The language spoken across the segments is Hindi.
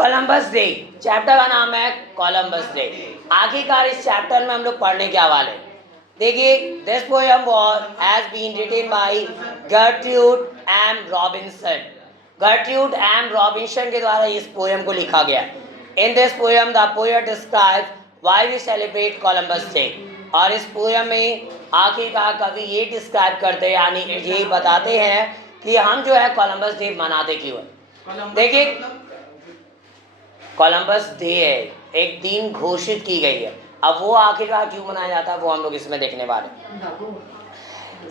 कोलंबस डे चैप्टर का नाम है कोलंबस डे। आखिरकार इस चैप्टर में हम लोग पढ़ने क्या वाले। देखिए, this poem has been written by Gertrude M Robinson. Gertrude M Robinson के द्वारा इस पोएम को लिखा गया। In this poem the poet describes why we celebrate Columbus Day. और इस पोएम में आखिरकार कवि ये डिस्क्राइब करते हैं, यानी ये बताते हैं कि हम जो है कोलंबस डे मनाते क्यों है। देखिए, कोलंबस डे है, एक दिन घोषित की गई है। अब वो आखिरकार क्यों मनाया जाता है वो हम लोग इसमें देखने वाले।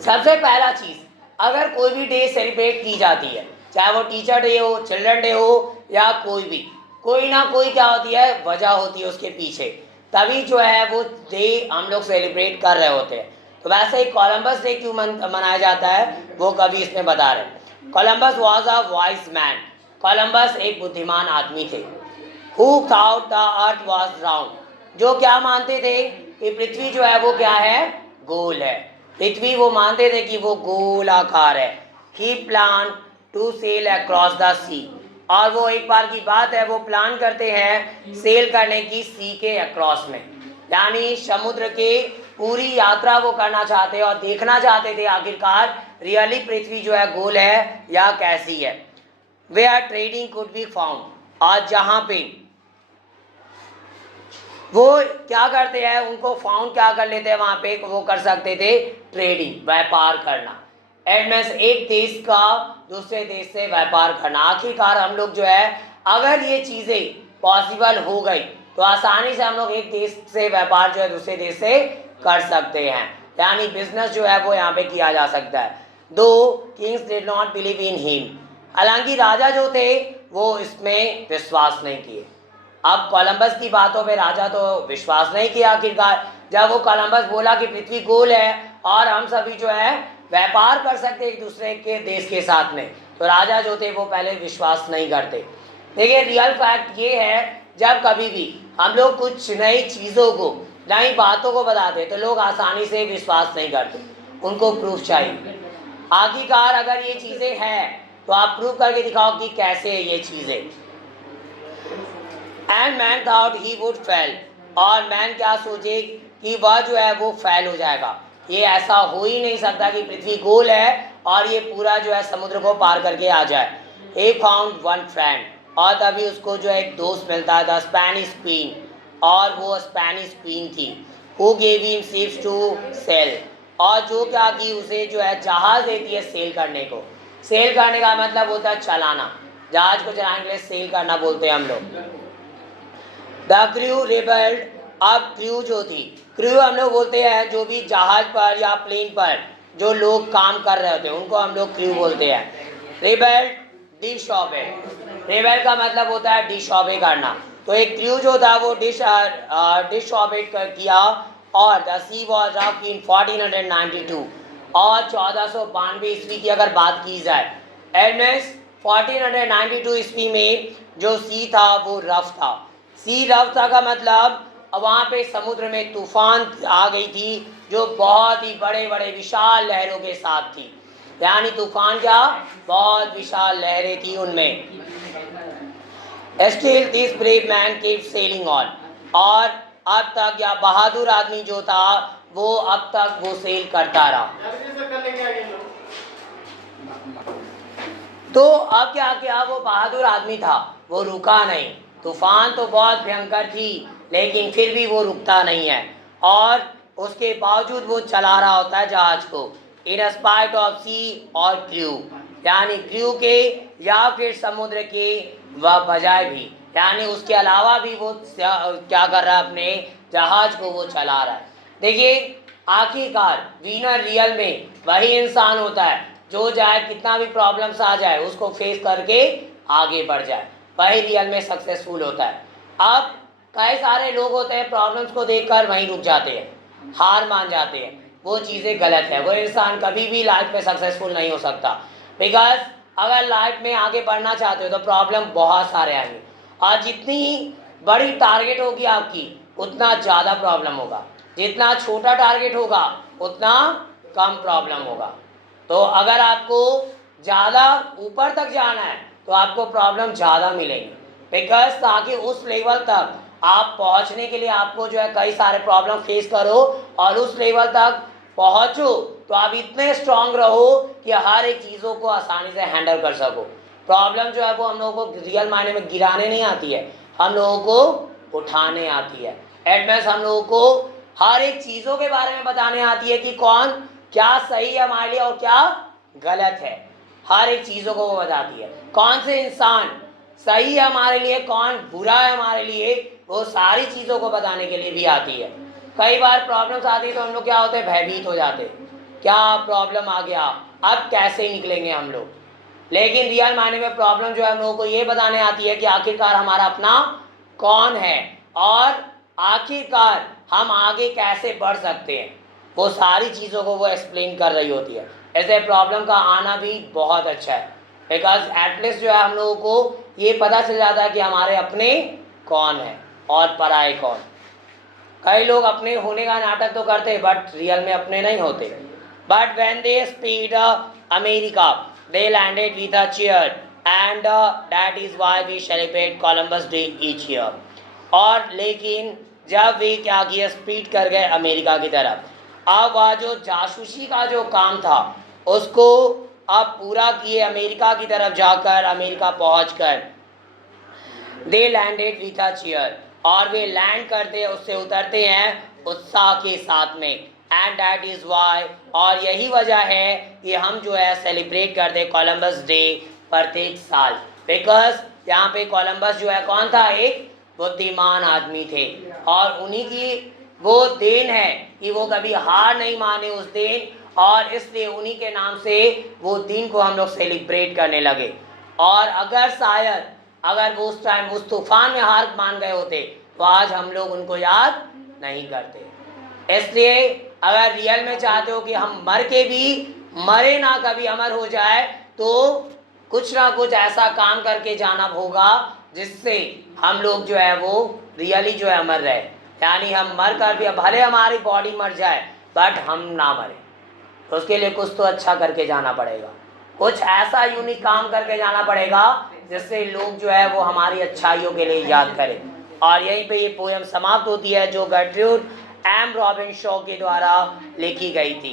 सबसे पहला चीज, अगर कोई भी डे सेलिब्रेट की जाती है, चाहे वो टीचर डे हो, चिल्ड्रन डे हो या कोई ना कोई क्या होती है, वजह होती है उसके पीछे, तभी जो है वो डे हम लोग सेलिब्रेट कर रहे होते हैं। तो वैसे ही कोलंबस डे क्यों मनाया जाता है वो कवि इसमें बता रहे हैं। Columbus was a wise man. Columbus एक बुद्धिमान आदमी थे। Who thought the earth was round, जो क्या मानते थे कि पृथ्वी जो है वो क्या है, गोल है। पृथ्वी वो मानते थे कि वो गोल आकार है। He planned to sail across the sea, और वो एक बार की बात है, वो प्लान करते हैं सेल करने की सी के अक्रॉस में, यानी समुद्र के पूरी यात्रा वो करना चाहते और देखना चाहते थे आखिरकार रियली पृथ्वी जो है गोल है या कैसी है। Where trading could be found, आज जहाँ पे वो क्या करते हैं, उनको फाउंड क्या कर लेते हैं, वहाँ पे वो कर सकते थे ट्रेडिंग, व्यापार करना। एडमेंस एक देश का दूसरे देश से व्यापार करना। आखिरकार हम लोग जो है, अगर ये चीज़ें पॉसिबल हो गई तो आसानी से हम लोग एक देश से व्यापार जो है दूसरे देश से कर सकते हैं, यानी बिजनेस जो है वो यहाँ पे किया जा सकता है। दो Kings did not believe in him, हालांकि राजा जो थे वो इसमें विश्वास नहीं किए। अब कोलंबस की बातों पे राजा तो विश्वास नहीं किया। आखिरकार जब वो कोलंबस बोला कि पृथ्वी गोल है और हम सभी जो है व्यापार कर सकते एक दूसरे के देश के साथ में, तो राजा जो थे वो पहले विश्वास नहीं करते। देखिए, रियल फैक्ट ये है, जब कभी भी हम लोग कुछ नई चीज़ों को, नई बातों को बताते तो लोग आसानी से विश्वास नहीं करते, उनको प्रूफ चाहिए। आखिरकार अगर ये चीज़ें हैं तो आप प्रूव करके दिखाओ कि कैसे है ये चीज़ें। And man thought he would fail, और मैन क्या सोचे कि वह जो है वो फेल हो जाएगा। ये ऐसा हो ही नहीं सकता कि पृथ्वी गोल है और ये पूरा जो है समुद्र को पार करके आ जाए। he found one friend, और तभी उसको जो एक दोस्त मिलता है, द स्पेनिश क्वीन, और वो स्पेनिश क्वीन थी। who gave him ships to sail, और जो क्या की उसे जो है जहाज देती है सेल करने को। सेल करने का मतलब होता है चलाना, जहाज को चलाने के लिए सेल करना बोलते हैं हम लोग। द क्रू रिबेल्ड, अब क्रू जो थी, क्रू हम लोग बोलते हैं जो भी जहाज पर या प्लेन पर जो लोग काम कर रहे होते हैं उनको हम लोग क्रू बोलते हैं। रिबेल्ड डिसऑबे, रिबेल का मतलब होता है डिसऑबे करना। तो एक क्रू जो था वो डिसऑबे किया, और the sea was rough in 1492, और 1492 ईस्वी की अगर बात की जाए, एडमेंस 1492 ईस्वी में जो सी था वो रफ था। सी रफ था का मतलब वहाँ पे समुद्र में तूफान आ गई थी जो बहुत ही बड़े बड़े विशाल लहरों के साथ थी, यानी तूफान क्या, बहुत विशाल लहरें थी उनमें। Still this brave man keep selling on, और अब तक या बहादुर आदमी जो था वो अब तक वो सेल करता रहा। तो अब क्या किया, वो बहादुर आदमी था, वो रुका नहीं। तूफान तो बहुत भयंकर थी लेकिन फिर भी वो रुकता नहीं है, और उसके बावजूद वो चला रहा होता है जहाज को। इन स्पाइट ऑफ सी और क्रू, यानी क्रू के या फिर समुद्र के वह बजाय भी, यानी उसके अलावा भी वो क्या कर रहा है, अपने जहाज को वो चला रहा है। देखिए, आखिरकार विनर रियल में वही इंसान होता है जो चाहे कितना भी प्रॉब्लम्स आ जाए उसको फेस करके आगे बढ़ जाए, वही रियल में सक्सेसफुल होता है। अब कई सारे लोग होते हैं प्रॉब्लम्स को देखकर वहीं रुक जाते हैं, हार मान जाते हैं, वो चीज़ें गलत है। वो इंसान कभी भी लाइफ में सक्सेसफुल नहीं हो सकता, बिकॉज अगर लाइफ में आगे बढ़ना चाहते हो तो प्रॉब्लम बहुत सारे आएंगे, और जितनी बड़ी टारगेट होगी आपकी उतना ज़्यादा प्रॉब्लम होगा, जितना छोटा टारगेट होगा उतना कम प्रॉब्लम होगा। तो अगर आपको ज़्यादा ऊपर तक जाना है तो आपको प्रॉब्लम ज़्यादा मिलेंगी, बिकॉज ताकि उस लेवल तक आप पहुंचने के लिए आपको जो है कई सारे प्रॉब्लम फेस करो और उस लेवल तक पहुंचो तो आप इतने स्ट्रांग रहो कि हर एक चीज़ों को आसानी से हैंडल कर सको। प्रॉब्लम जो है वो हम लोगों को रियल मायने में गिराने नहीं आती है, हम लोगों को उठाने आती है। एडमेंस हम लोगों को हर एक चीज़ों के बारे में बताने आती है कि कौन क्या सही है हमारे लिए और क्या गलत है। हर एक चीज़ों को वो बताती है, कौन से इंसान सही है हमारे लिए, कौन बुरा है हमारे लिए, वो सारी चीज़ों को बताने के लिए भी आती है। कई बार प्रॉब्लम्स आती है तो हम लोग क्या होते हैं, भयभीत हो जाते हैं, क्या प्रॉब्लम आ गया, अब कैसे निकलेंगे हम लोग। लेकिन रियल मायने में प्रॉब्लम जो है हम लोगों को ये बताने आती है कि आखिरकार हमारा अपना कौन है और आखिरकार हम आगे कैसे बढ़ सकते हैं, वो सारी चीज़ों को वो एक्सप्लेन कर रही होती है। ऐसे प्रॉब्लम का आना भी बहुत अच्छा है, बिकॉज एटलीस्ट जो है हम लोगों को ये पता चल जाता है कि हमारे अपने कौन है और पराए कौन। कई लोग अपने होने का नाटक तो करते हैं बट रियल में अपने नहीं होते। But when they speed America they landed with a cheer and that is why we celebrate Columbus Day each year. और लेकिन जब वे क्या किया, स्पीड कर गए अमेरिका की तरफ, अब वह जो जासूसी का जो काम था उसको अब पूरा किए अमेरिका की तरफ जाकर, अमेरिका पहुंचकर दे लैंडेड विथ अ चीयर, और वे लैंड करते उससे उतरते हैं उत्साह के साथ में। एंड दैट इज़ वाई, और यही वजह है कि हम जो है सेलिब्रेट करते कोलंबस डे प्रत्येक साल। बिकॉज यहाँ पे कोलंबस जो है कौन था, एक बुद्धिमान आदमी थे और उन्हीं की वो देन है कि वो कभी हार नहीं माने उस दिन, और इसलिए उन्हीं के नाम से वो दिन को हम लोग सेलिब्रेट करने लगे। और अगर शायद अगर वो उस टाइम उस तूफान में हार मान गए होते तो आज हम लोग उनको याद नहीं करते। इसलिए अगर रियल में चाहते हो कि हम मर के भी मरे ना कभी अमर हो जाए, तो कुछ ना कुछ ऐसा काम करके जाना होगा जिससे हम लोग जो है वो रियली जो है अमर रहे। यानी हम मर कर भी, भले हमारी बॉडी मर जाए बट हम ना मरे, तो उसके लिए कुछ तो अच्छा करके जाना पड़ेगा, कुछ ऐसा यूनिक काम करके जाना पड़ेगा जिससे लोग जो है वो हमारी अच्छाइयों के लिए याद करें। और यहीं पे ये पोएम समाप्त होती है जो गर्ट्रूड एम रॉबिन शॉ के द्वारा लिखी गई थी।